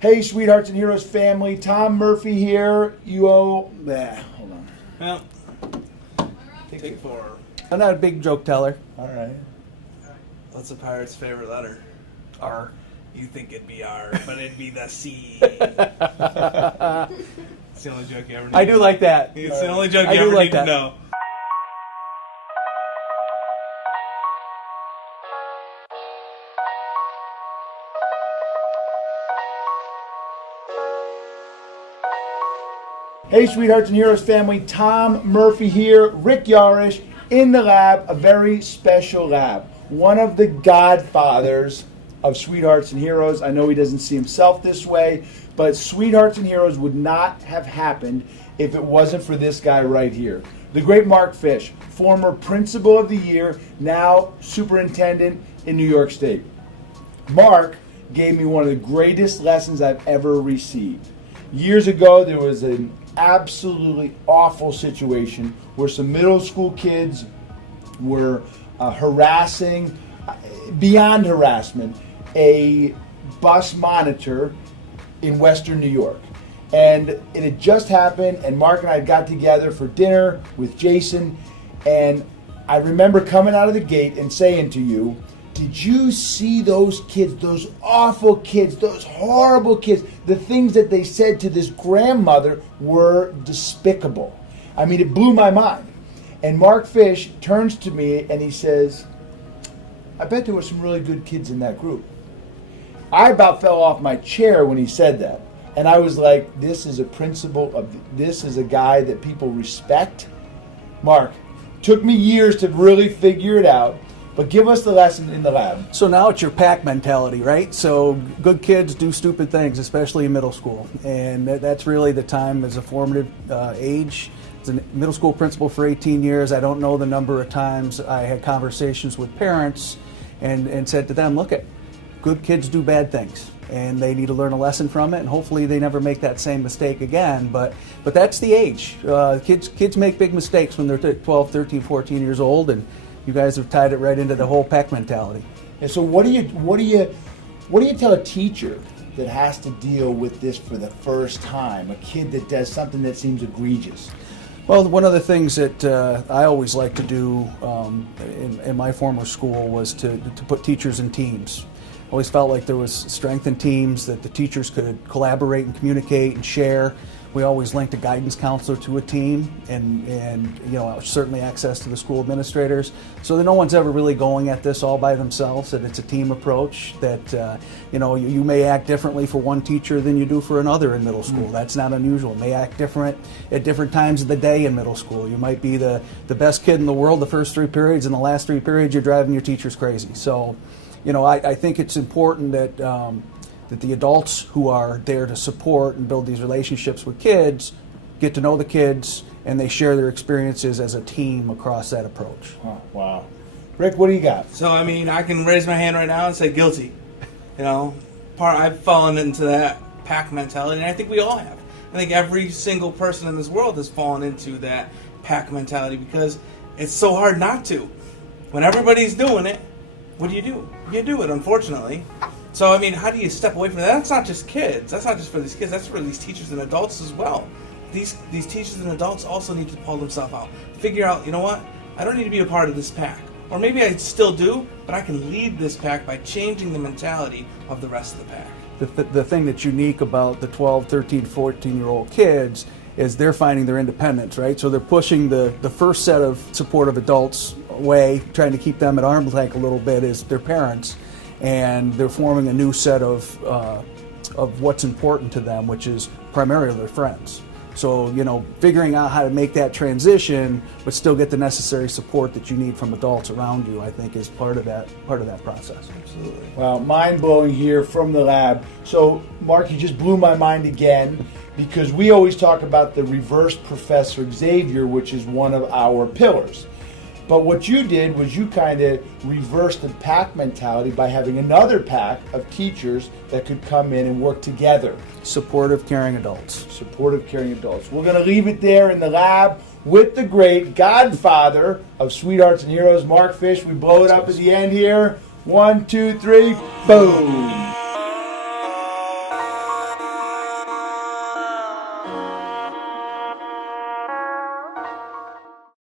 Hey, Sweethearts and Heroes family, Tom Murphy here. Hold on. Well, take 4. I'm not a big joke teller. All right. What's a pirate's favorite letter? R. You think it'd be R, but it'd be the C. It's the only joke you ever need. I do like that. It's the only joke I you do ever like need that. to know. Hey, Sweethearts and Heroes family, Tom Murphy here, Rick Yarish in the lab, a very special lab. One of the godfathers of Sweethearts and Heroes. I know he doesn't see himself this way, but Sweethearts and Heroes would not have happened if it wasn't for this guy right here. The great Mark Fish, former Principal of the Year, now Superintendent in New York State. Mark gave me one of the greatest lessons I've ever received. Years ago, there was an absolutely awful situation where some middle school kids were harassing, beyond harassment, a bus monitor in Western New York. And it had just happened, and Mark and I got together for dinner with Jason, and I remember coming out of the gate and saying to you, did you see those kids, those awful kids, those horrible kids? The things that they said to this grandmother were despicable. I mean, it blew my mind. And Mark Fish turns to me and he says, I bet there were some really good kids in that group. I about fell off my chair when he said that. And I was like, this is this is a guy that people respect. Mark, took me years to really figure it out. But give us the lesson in the lab. So now it's your pack mentality, right? So good kids do stupid things, especially in middle school. And that's really the time as a formative age. As a middle school principal for 18 years, I don't know the number of times I had conversations with parents and said to them, look, good kids do bad things. And they need to learn a lesson from it, and hopefully they never make that same mistake again. But that's the age. Kids make big mistakes when they're 12, 13, 14 years old, and you guys have tied it right into the whole pack mentality. And so what do you tell a teacher that has to deal with this for the first time? A kid that does something that seems egregious? Well, one of the things that I always like to do in my former school was to put teachers in teams. I always felt like there was strength in teams, that the teachers could collaborate and communicate and share. We always linked a guidance counselor to a team, and certainly access to the school administrators, so that no one's ever really going at this all by themselves. That it's a team approach. That you may act differently for one teacher than you do for another in middle school. That's not unusual. You may act different at different times of the day in middle school. You might be the best kid in the world the first 3 periods, and the last 3 periods you're driving your teachers crazy. So, I think it's important that the adults who are there to support and build these relationships with kids get to know the kids, and they share their experiences as a team across that approach. Oh, wow. Rick, what do you got? So, I mean, I can raise my hand right now and say guilty. I've fallen into that pack mentality, and I think we all have. I think every single person in this world has fallen into that pack mentality because it's so hard not to. When everybody's doing it, what do? You do it, unfortunately. So, I mean, how do you step away from that? That's not just kids. That's not just for these kids. That's for these teachers and adults as well. These teachers and adults also need to pull themselves out. Figure out, you know what? I don't need to be a part of this pack. Or maybe I still do, but I can lead this pack by changing the mentality of the rest of the pack. The thing that's unique about the 12, 13, 14-year-old kids is they're finding their independence, right? So they're pushing the first set of supportive adults away, trying to keep them at arm's length a little bit as their parents, and they're forming a new set of what's important to them, which is primarily their friends. So, figuring out how to make that transition but still get the necessary support that you need from adults around you, I think, is part of that process. Absolutely. Wow, mind-blowing here from the lab. So, Mark, you just blew my mind again, because we always talk about the reverse Professor Xavier, which is one of our pillars. But what you did was you kind of reversed the pack mentality by having another pack of teachers that could come in and work together. Supportive, caring adults. Supportive, caring adults. We're going to leave it there in the lab with the great godfather of Sweethearts and Heroes, Mark Fish. We blow it up at the end here. 1, 2, 3, boom.